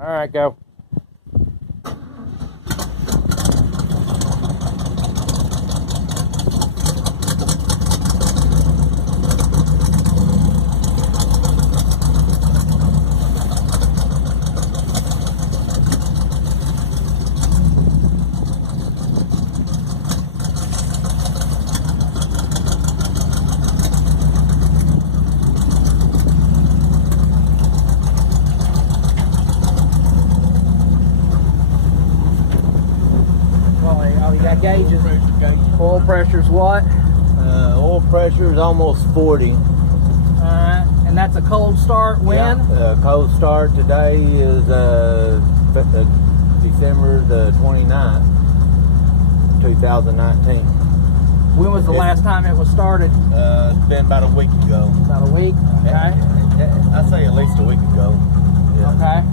All right, go. Oh, you got gauges. Oil pressure's what? Oil pressure is almost 40. Alright, and that's a cold start when? Yeah, cold start today is December the 29th, 2019. When was the last time it was started? It's been about a week ago. About a week? Okay. I say at least a week ago. Yeah. Okay.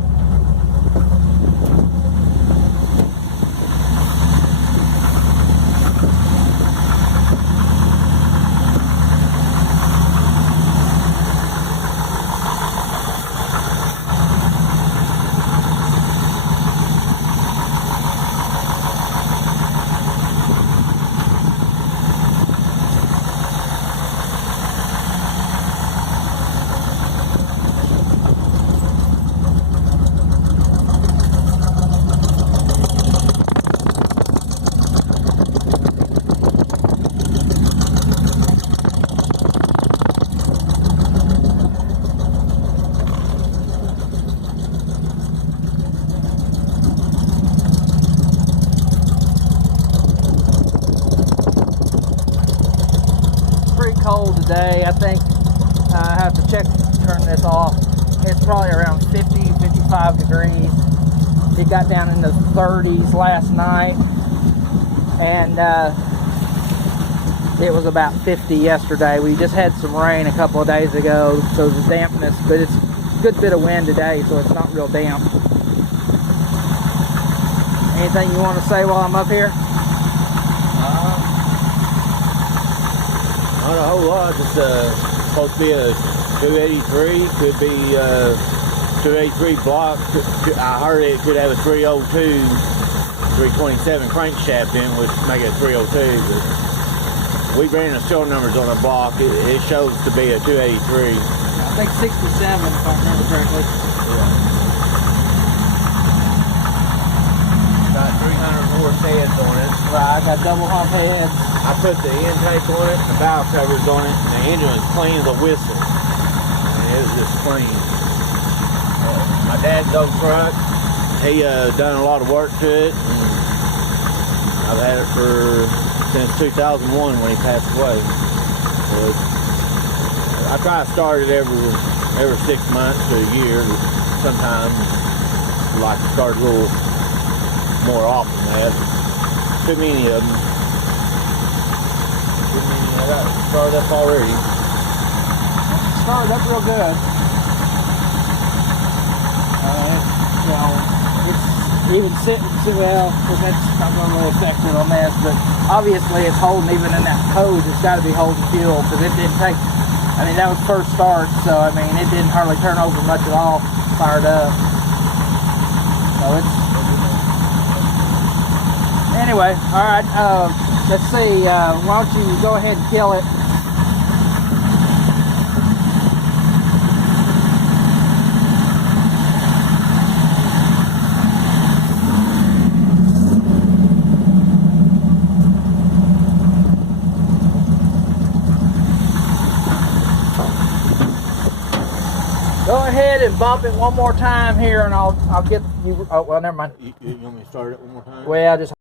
Cold today. I think I have to turn this off. It's probably around 50, 55 degrees. It got down in the 30s last night, and it was about 50 yesterday. We just had some rain a couple of days ago, so the dampness, but it's a good bit of wind today, so it's not real damp. Anything you want to say while I'm up here? Not a whole lot. It's supposed to be a 283. Could be 283 block. I heard it could have a 302, 327 crankshaft in, which make it a 302. But we ran the serial numbers on the block. It shows to be a 283. I think 67, if I remember correctly. Yeah. Got 300 horse heads on it. Right, I got double hump heads. I put the intake on it, the valve covers on it, and the engine was clean as a whistle. And it was just clean. My dad's old truck, he done a lot of work to it, and I've had it since 2001 when he passed away. So I try to start it every 6 months to a year. Sometimes I like to start a little more often than that. Too many of them. I got it started up already. Started up real good. It's even sitting, well, because that's not going to really affect it on this, but obviously it's holding, even in that hose, it's got to be holding fuel, because it didn't take, I mean, that was first start, so I mean, it didn't hardly turn over much at all, fired up. So it's, anyway, alright, let's see, why don't you go ahead and kill it. Go ahead and bump it one more time here, and I'll get you. Oh well, never mind. You want me to start it one more time? Well, just.